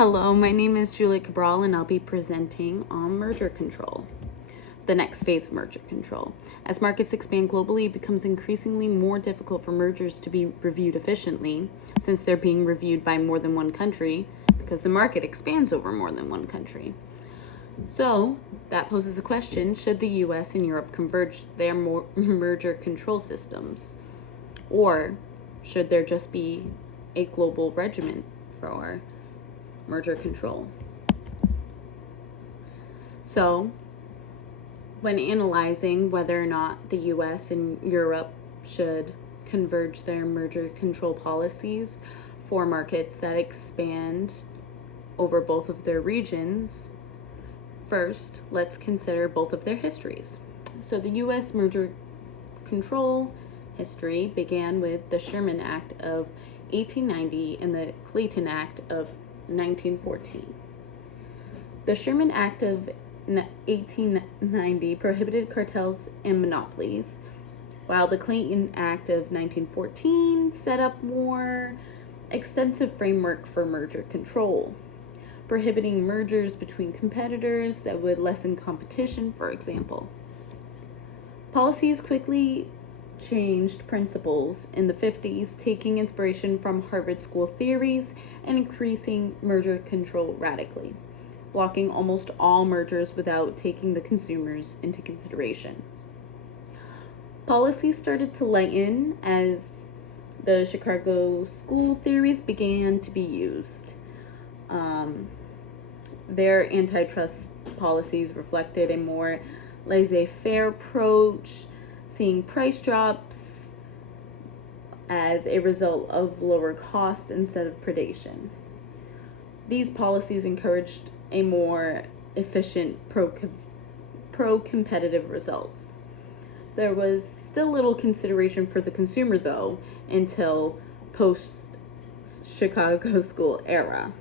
Hello, my name is Julia Cabral and I'll be presenting on merger control. The next phase of merger control. As markets expand globally, it becomes increasingly more difficult for mergers to be reviewed efficiently since they're being reviewed by more than one country because the market expands over more than one country. So that poses a question, should the US and Europe converge their merger control systems? Or should there just be a global regimen for merger control? So when analyzing whether or not the US and Europe should converge their merger control policies for markets that expand over both of their regions, first, let's consider both of their histories. So the US merger control history began with the Sherman Act of 1890 and the Clayton Act of 1914. The Sherman Act of 1890 prohibited cartels and monopolies, while the Clayton Act of 1914 set up more extensive framework for merger control, prohibiting mergers between competitors that would lessen competition, for example. Policies quickly changed principles in the 50s, taking inspiration from Harvard School theories and increasing merger control radically, blocking almost all mergers without taking the consumers into consideration. Policies started to lighten as the Chicago School theories began to be used. Their antitrust policies reflected a more laissez-faire approach, seeing price drops as a result of lower costs instead of predation. These policies encouraged a more efficient pro-competitive results. There was still little consideration for the consumer, though, until post-Chicago School era.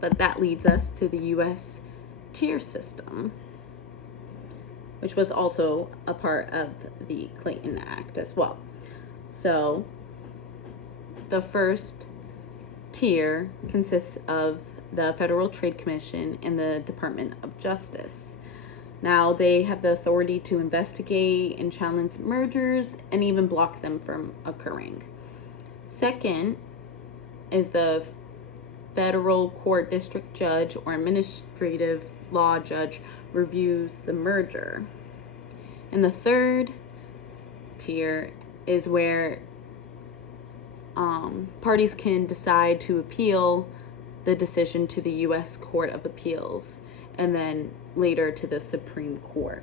But that leads us to the U.S. tier system, which was also a part of the Clayton Act as well. So the first tier consists of the Federal Trade Commission and the Department of Justice. Now they have the authority to investigate and challenge mergers and even block them from occurring. Second is the Federal Court District Judge or Administrative Law Judge reviews the merger. And the third tier is where parties can decide to appeal the decision to the U.S. Court of Appeals and then later to the Supreme Court.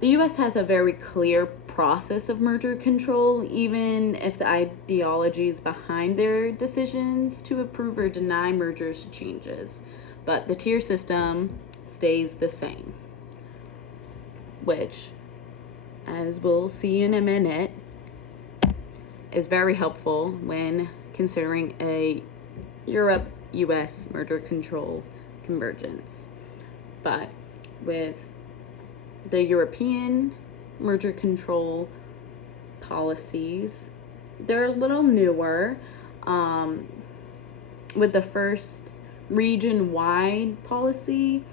The U.S. has a very clear process of merger control, even if the ideologies behind their decisions to approve or deny mergers changes. But the tier system stays the same, which, as we'll see in a minute, is very helpful when considering a Europe-US merger control convergence. But with the European merger control policies, they're a little newer, with the first region-wide policy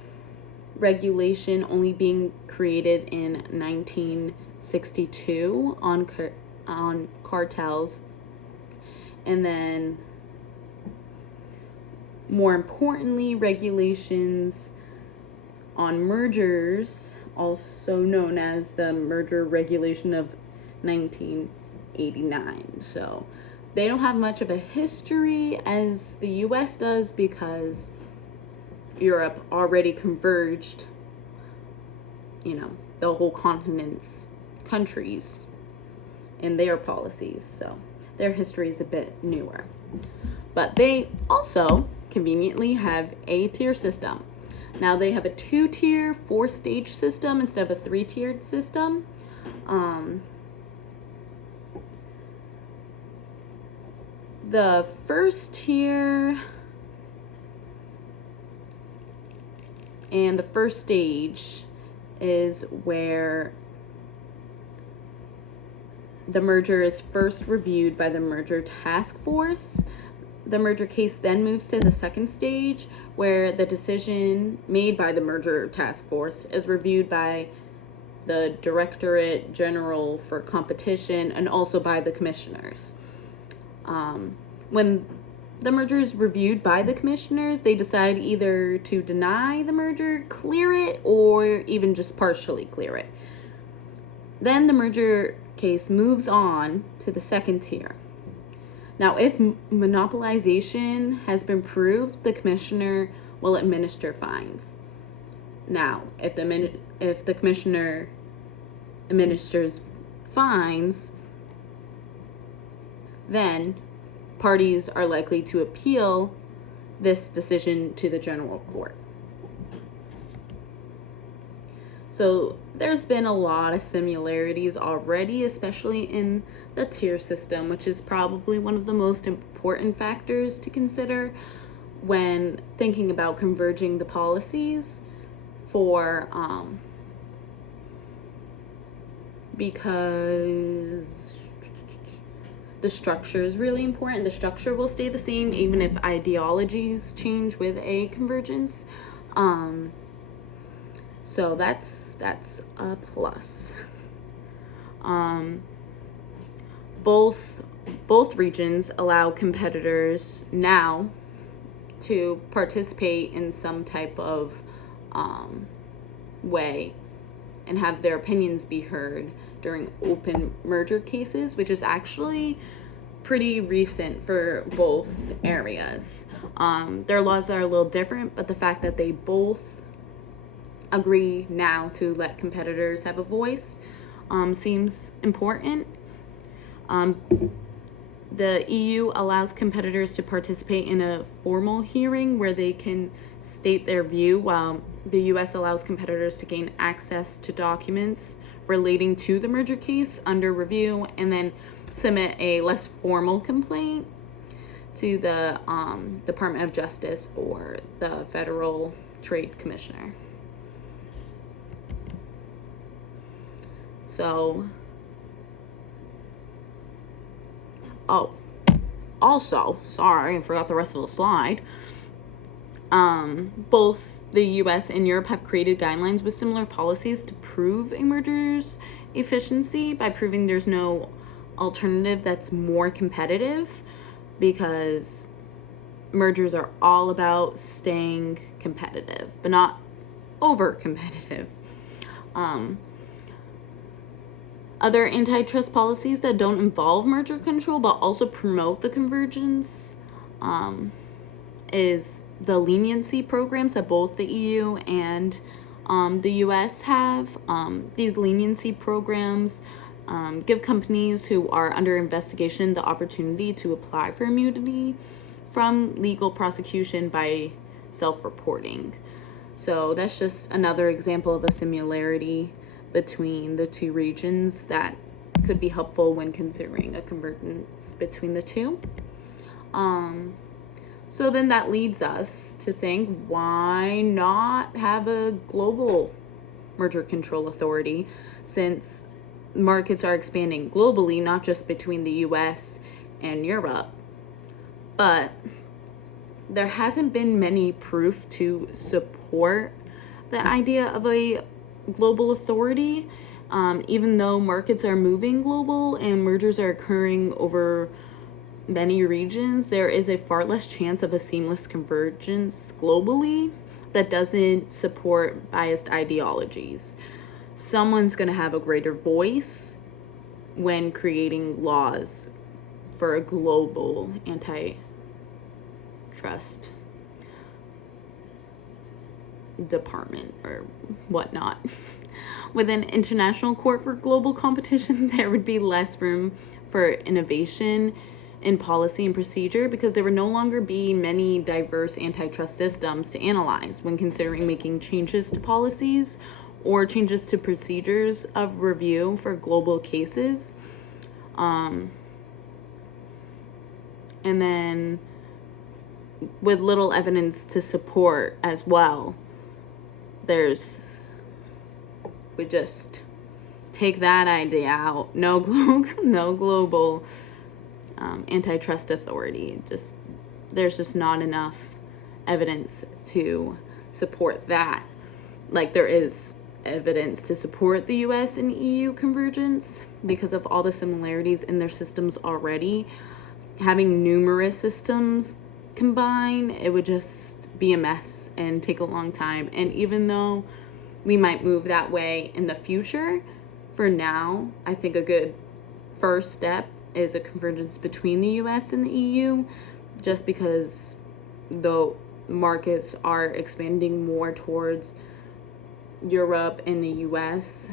regulation only being created in 1962 on cartels, and then more importantly, regulations on mergers, also known as the Merger Regulation of 1989. So they don't have much of a history as the US does because Europe already converged, the whole continent's countries in their policies. So their history is a bit newer. But they also conveniently have a tier system. Now they have a 2-tier, 4-stage system instead of a 3-tiered system. The first tier and the first stage is where the merger is first reviewed by the merger task force. The merger case then moves to the second stage, where the decision made by the merger task force is reviewed by the Directorate General for Competition and also by the commissioners. When the merger is reviewed by the commissioners, they decide either to deny the merger, clear it, or even just partially clear it. Then the merger case moves on to the second tier. Now, if monopolization has been proved, the commissioner will administer fines. Now, if the commissioner administers fines, then parties are likely to appeal this decision to the general court. So there's been a lot of similarities already, especially in the tier system, which is probably one of the most important factors to consider when thinking about converging the policies for because the structure is really important. The structure will stay the same even if ideologies change with a convergence. So that's a plus. Both regions allow competitors now to participate in some type of way and have their opinions be heard during open merger cases, which is actually pretty recent for both areas. Their laws are a little different, but the fact that they both agree now to let competitors have a voice seems important. The EU allows competitors to participate in a formal hearing where they can state their view, while the US allows competitors to gain access to documents relating to the merger case under review and then submit a less formal complaint to the Department of Justice or the Federal Trade Commissioner. So, also, sorry, I forgot the rest of the slide. Both the US and Europe have created guidelines with similar policies to prove a merger's efficiency by proving there's no alternative that's more competitive, because mergers are all about staying competitive, but not over competitive. Other antitrust policies that don't involve merger control but also promote the convergence is the leniency programs that both the EU and the US have. These leniency programs give companies who are under investigation the opportunity to apply for immunity from legal prosecution by self-reporting. So that's just another example of a similarity between the two regions that could be helpful when considering a convergence between the two. So then that leads us to think, why not have a global merger control authority, since markets are expanding globally, not just between the US and Europe? But there hasn't been many proof to support the idea of a global authority. Even though markets are moving global and mergers are occurring over many regions, there is a far less chance of a seamless convergence globally that doesn't support biased ideologies. Someone's going to have a greater voice when creating laws for a global antitrust department or whatnot. With an international court for global competition, there would be less room for innovation in policy and procedure, because there would no longer be many diverse antitrust systems to analyze when considering making changes to policies or changes to procedures of review for global cases. And then with little evidence to support as well, we just take that idea out. No global antitrust authority. There's just not enough evidence to support that. Like, there is evidence to support the US and EU convergence because of all the similarities in their systems already. Having numerous systems combined, it would just be a mess and take a long time. And even though we might move that way in the future, for now, I think a good first step is a convergence between the US and the EU, just because the markets are expanding more towards Europe and the US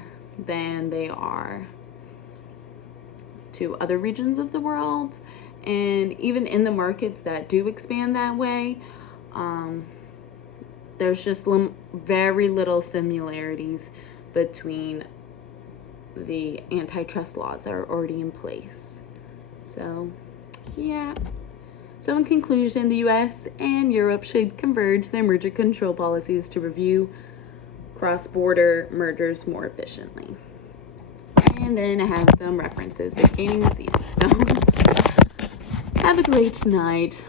than they are to other regions of the world. And even in the markets that do expand that way, there's just very little similarities between the antitrust laws that are already in place. So, yeah. So in conclusion, the US and Europe should converge their merger control policies to review cross-border mergers more efficiently. And then I have some references, but can't even see them. So have a great night.